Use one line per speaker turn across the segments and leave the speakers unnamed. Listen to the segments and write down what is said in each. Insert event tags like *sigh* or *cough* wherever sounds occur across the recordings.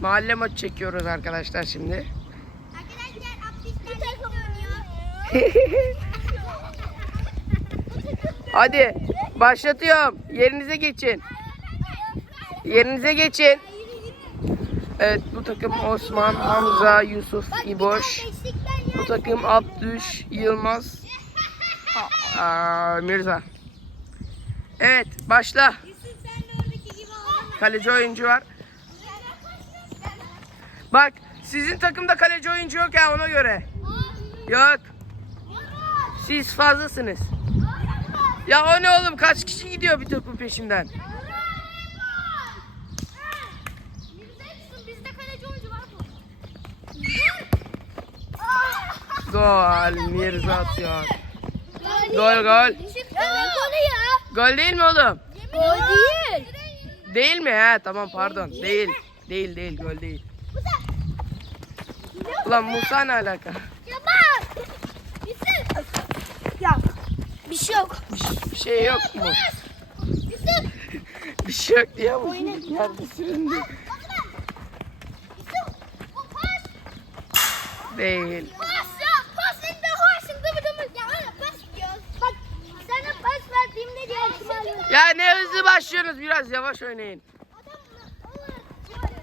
Mahalle maçı çekiyoruz arkadaşlar şimdi. Hadi başlatıyorum. Yerinize geçin. Yerinize geçin. Evet bu takım Osman, Hamza, Yusuf, İboş. Bu takım Abdüş, Yılmaz, *laughs* Aa, Mirza. Evet başla. Kaleci oyuncu var. Bak sizin takımda kaleci oyuncu yok ya ona göre. Yok. Siz fazlasınız. Ya o ne oğlum kaç kişi gidiyor bir topun peşinden? Gol Mirza atıyor. Gol gol. Gol değil mi oğlum?
Gol değil.
Değil mi? He tamam pardon. Değil. Değil değil gol değil. Ulan Musa ne alaka?
Ya bak. Yusuf. Ya. Bir şey yok.
Bir şey yok mu?
Yusuf. *laughs*
Bir şey yok diye ama yerde süründü.
Yusuf. O pas.
Değil.
Ya
ne hızlı başlıyorsunuz biraz yavaş oynayın.
Ya. Oh! Bırak bırak bırak. Ya hayır.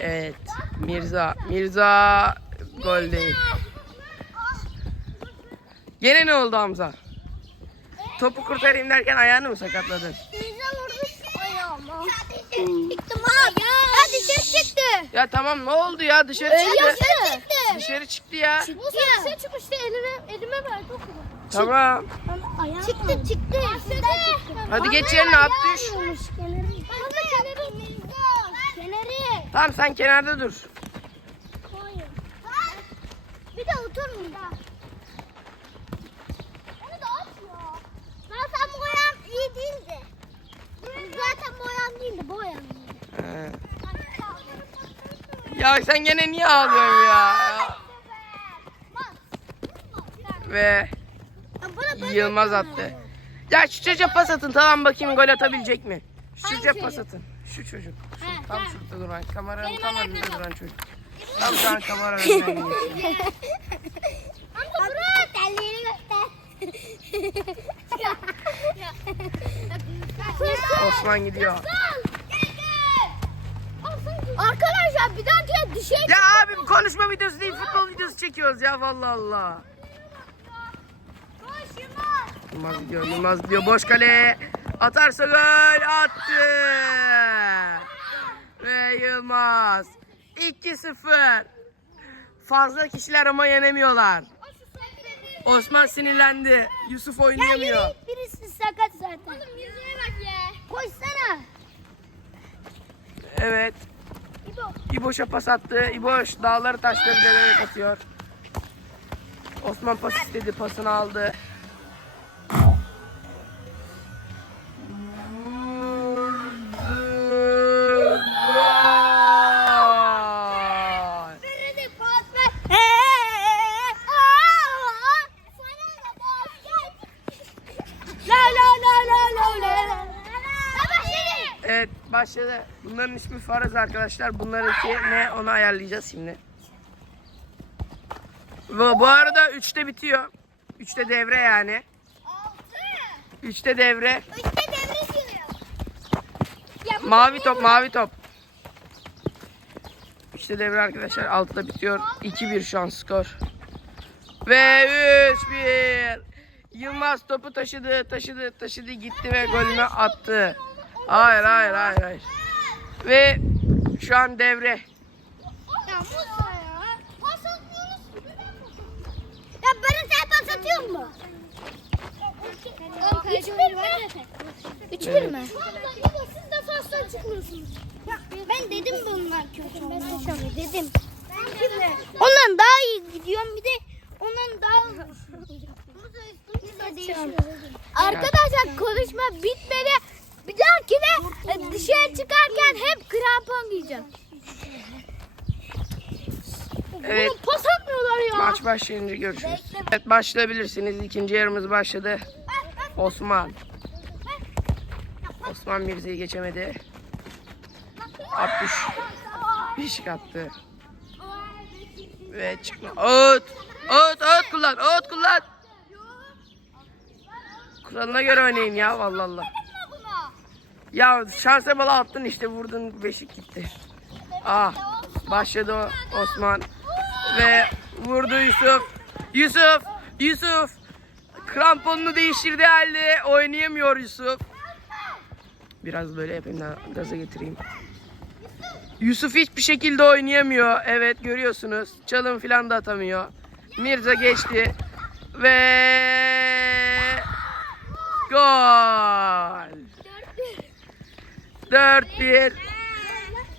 Evet. Mirza. Mirza gol değil. Gene ne oldu Hamza? Topu kurtarayım derken ayağını mı sakatladın?
Bize vurdu ayağıma. Çıktım. Ya dışarı çıktı.
Ya tamam ne oldu ya dışarı çıktı.
Dışarı çıktı.
Dışarı çıktı ya.
Musa dışarı çıkmıştı elime, elime verdi okulu.
Tamam.
Çıktı çıktı.
Hadi geç yerine at düş.
Kenarı.
Tamam sen kenarda dur.
Hayır. Bir de oturmayın. Onu da at ya. Zaten boyan iyi değildi. Zaten boyan değildi, boyan.
He. Ya sen gene niye ağlıyorsun ya? Ve Yılmaz attı. Ya şu çocuğa pas atın tamam bakayım gol atabilecek mi? Şu çocuğa pas atın. Şu çocuk. Şu, tam şurada duran kameranın tam önünde
dur.
duran çocuk. Tam şu an kamera geçiyor.
Amca bırak. Elleri göster. *laughs*
Osman gidiyor.
Arkadaşlar bir dahaki düşe
Ya abi konuşma videosu değil futbol videosu çekiyoruz ya vallahi Allah.
Yılmaz.
Yılmaz diyor, Yılmaz diyor. Boş kale. Atarsa gol attı. Ve Yılmaz. 2-0. Fazla kişiler ama yenemiyorlar. Osman sinirlendi. Yusuf oynayamıyor.
Birisi sakat zaten. Oğlum yüzüne bak ya. Koşsana.
Evet.
İbo.
İboş'a pas attı. İboş dağları taşları delerek atıyor. Osman pas istedi. Pasını aldı. Başladı. Bunların ismi Faraz arkadaşlar. Bunlarınki ne onu ayarlayacağız şimdi. Ve bu arada 3'te bitiyor. 3'te devre yani.
Altı.
3'te devre.
Üçte devre giriyor. Bu
Mavi top mavi top. 3'te devre arkadaşlar. 6'da bitiyor. 2-1 şu an skor. Ve 3-1. Yılmaz topu taşıdı, taşıdı, taşıdı, gitti ve golünü attı. Hayır, hayır, hayır, hayır. Ve şu an devre.
Ya Musa ya. Pas atmıyoruz. Ya böyle sen pas atıyor mu? Üç bir mi? Üç bir mi? Siz defanstan çıkmıyorsunuz. Ben dedim bunlar kötü. Ben dedim. Ondan daha iyi gidiyorum bir de ondan daha Arkadaşlar konuşma bitmedi. Bir dışarı çıkarken hep krampon giyeceğim.
Evet.
Pas atmıyorlar ya.
Maç başlayınca görüşürüz. Evet başlayabilirsiniz. İkinci yarımız başladı. Osman. Osman Mirza'yı geçemedi. Abdüş. Beşik attı. Ve çıkma. Ağıt. Ağıt ağıt kullan. Ağıt kullan. Kuralına göre oynayın ya vallahi Allah. Ya şansa bala attın işte vurdun beşik gitti. Ah başladı Osman. Ve vurdu Yusuf. Yusuf. Yusuf. Kramponunu değiştirdi halde oynayamıyor Yusuf. Biraz böyle yapayım da gaza getireyim. Yusuf hiçbir şekilde oynayamıyor. Evet görüyorsunuz. Çalım filan da atamıyor. Mirza geçti. Ve gol. 4-1.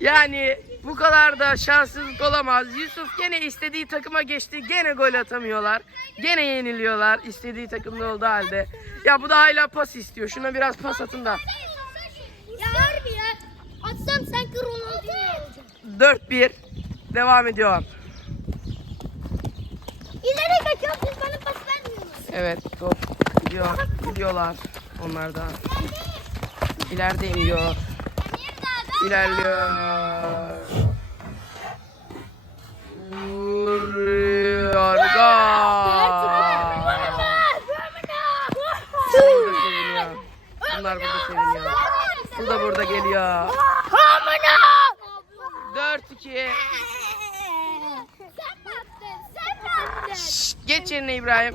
Yani bu kadar da şanssızlık olamaz. Yusuf gene istediği takıma geçti. Gene gol atamıyorlar. Gene yeniliyorlar. istediği takımda olduğu halde. Ya bu da hala pas istiyor. Şuna biraz pas atın da.
Atsam sanki Ronaldinho olacak.
4-1. Devam ediyor.
İleri kaçıyor siz bana pas vermiyorsunuz.
Evet top gidiyor. Gidiyorlar. Onlar da. İleride iniyor. İlerliyor. Vuruyor. Gol. Bunlar burada seviniyor. Bu da burada geliyor. 4-2.
Sen mi attın? Sen mi attın?
Şşt, Geç yerine İbrahim.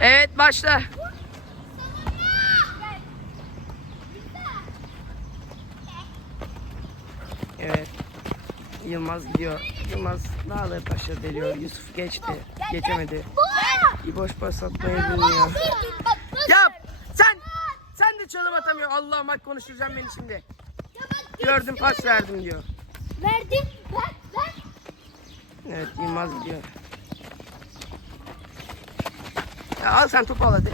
Evet başla. Evet. Yılmaz gidiyor. Yılmaz dağları taşları deliyor. Yusuf geçti. Geçemedi. Bir boş pas atmayı bilmiyor. Ya sen sen de çalım atamıyor. Allah'ım bak konuşturacağım beni şimdi. Gördüm pas verdim diyor.
Verdim. Ver, ver.
Evet Yılmaz gidiyor. Ya al sen topu al hadi.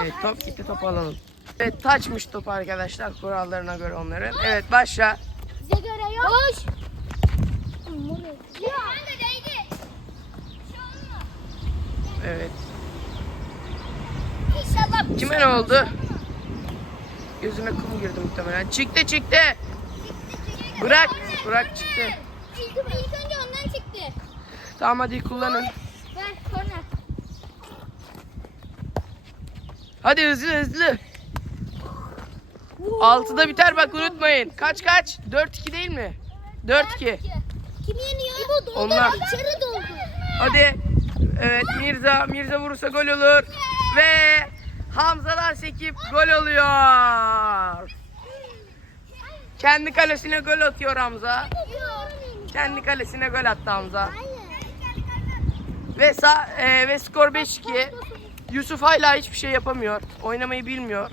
Evet top gitti topu alalım. Evet taçmış top arkadaşlar kurallarına göre onların. Evet başla.
Bize göre yok. Koş.
Evet.
İnşallah.
Kime ne oldu? Gözüne kum girdi muhtemelen. Çıktı çıktı. Bırak. Bırak çıktı.
İlk, önce ondan çıktı.
Tamam hadi kullanın.
Ver sonra.
Hadi hızlı hızlı. 6'da biter bak unutmayın. Kaç kaç? 4-2 değil mi? 4-2.
Kim yeniyor? İbo doldu.
Onlar.
İçeri doldu.
Hadi. Evet Mirza. Mirza vurursa gol olur. Ve Hamzalar sekip gol oluyor. Kendi kalesine gol atıyor Hamza. Kendi kalesine gol attı Hamza. Ve sa e, ve skor 5-2. Yusuf hala hiçbir şey yapamıyor. Oynamayı bilmiyor.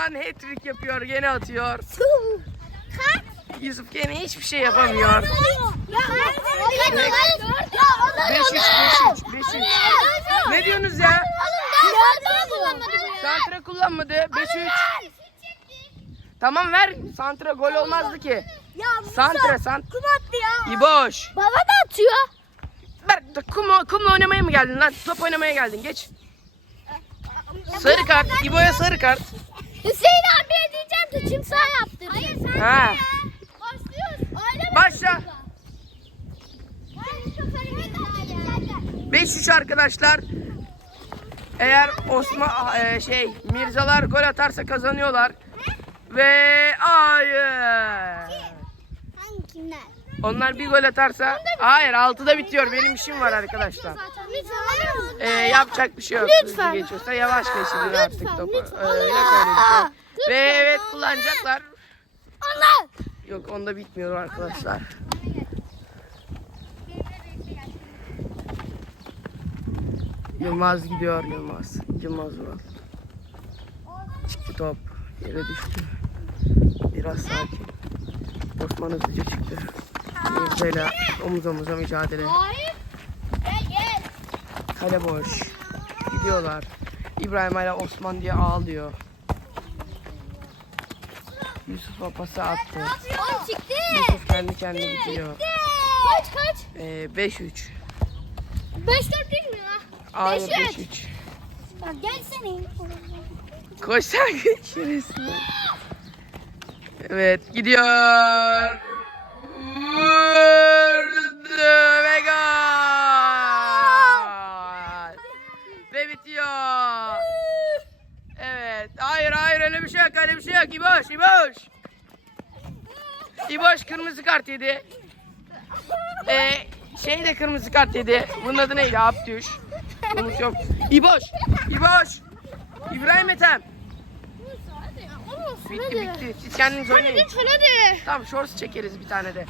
Osman hat-trick yapıyor. Gene atıyor.
Kaç?
Yusuf gene hiçbir şey yapamıyor.
Ya ben Ya
5-3 5-3 5-3. Ne diyorsunuz ya? Santra kullanmadı. 5-3. Tamam ver. Santra gol olmazdı ki.
Ya
Santra sant.
Kum attı ya.
İboş.
Baba da atıyor.
Ver kum, kumla oynamaya mı geldin lan? Top oynamaya geldin. Geç. Sarı kart. İbo'ya sarı kart.
Hüseyin abiye diyeceğim ki kimse yaptı. Hayır sen
Ha.
Başlıyoruz. Aile
Başla. 5-3 arkadaşlar. Eğer Osman e, şey Mirzalar gol atarsa kazanıyorlar. Ve hayır.
Hangi kimler?
Onlar bir gol atarsa hayır 6'da bitiyor. Benim işim var arkadaşlar. Ee, yapacak bir şey yok.
Lütfen.
Hızlı geçiyorsa yavaş geçirin artık
Lütfen,
topu.
lütfen.
Öyle böyle bir şey. Ve
Lütfen.
evet kullanacaklar.
Allah.
Yok onda bitmiyor arkadaşlar. Yılmaz gidiyor Yılmaz. Yılmaz Vural. Çıktı top. Yere düştü. Biraz sakin. Osman hızlıca çıktı. Mirza omuz omuza mücadele.
Hayır.
Kale boş. Gidiyorlar. İbrahim hala Osman diye ağlıyor. Yusuf'a pası attı.
On çıktı.
Yusuf kendi kendine bitiyor.
Kaç kaç?
Ee, 5-3.
5 4 değil mi ya?
Hayır
Beş üç.
5-3.
Bak gelsene.
Koş sen geç resmi. Evet gidiyor ve gol. Ve bitiyor. Evet. Hayır hayır öyle bir şey yok öyle bir şey yok. İboş İboş. İboş kırmızı kart yedi. Ee, şey de kırmızı kart yedi. Bunun adı neydi? Abdüş. Unutuyorum. İboş. İboş. İbrahim Ethem. Bitti bitti. Siz kendiniz oynayın.
Lütfen hadi.
Tamam shorts çekeriz bir tane de.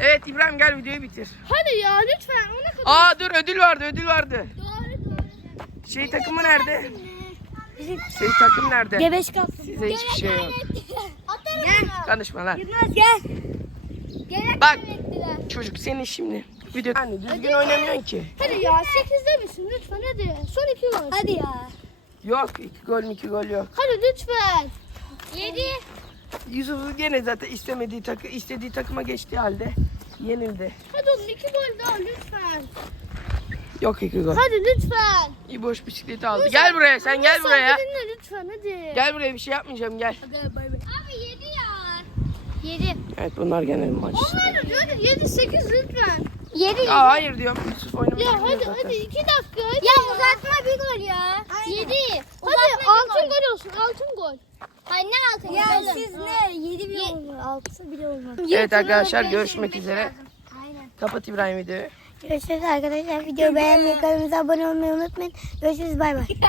Evet İbrahim gel videoyu bitir.
Hadi ya lütfen. Ona kadar.
Aa dur ödül vardı ödül vardı.
Doğru doğru.
Şey takımı nerede? Şey takım nerede?
Gebeş kalsın.
Size hiçbir şey yok.
Gel.
Konuşma lan.
Yılmaz gel. Gel.
Bak çocuk senin şimdi. Video hani düzgün oynamıyorsun ki.
Hadi ya 8'de misin lütfen hadi. Son 2 gol. Hadi ya.
Yok iki gol iki gol yok.
Hadi lütfen. 7.
Yusuf gene zaten istemediği takı istediği takıma geçtiği halde yenildi.
Hadi oğlum 2 gol daha lütfen.
Yok iki gol.
Hadi lütfen.
İyi boş bisikleti aldı. Gel buraya sen gel buraya.
Dinle lütfen hadi.
Gel buraya bir şey yapmayacağım gel.
Hadi bay bay. Abi 7 ya. 7.
Evet bunlar gene maç.
Onlar da diyor 7 8 lütfen. 7
Aa hayır diyorum. Yusuf oynamayı
Ya hadi
zaten.
hadi 2 dakika hadi. Ya uzatma bir gol ya. 7. Hadi altın gol olsun altın gol. Hayır ne altın
Ya
gol?
siz ne? 7 bile olmuyor. 6 bile olmadı.
Evet arkadaşlar görüşmek üzere.
Aynen.
Kapat İbrahim videoyu.
Görüşürüz arkadaşlar. Videoyu beğenmeyi, kanalımıza abone olmayı unutmayın. Görüşürüz bay bay. *laughs*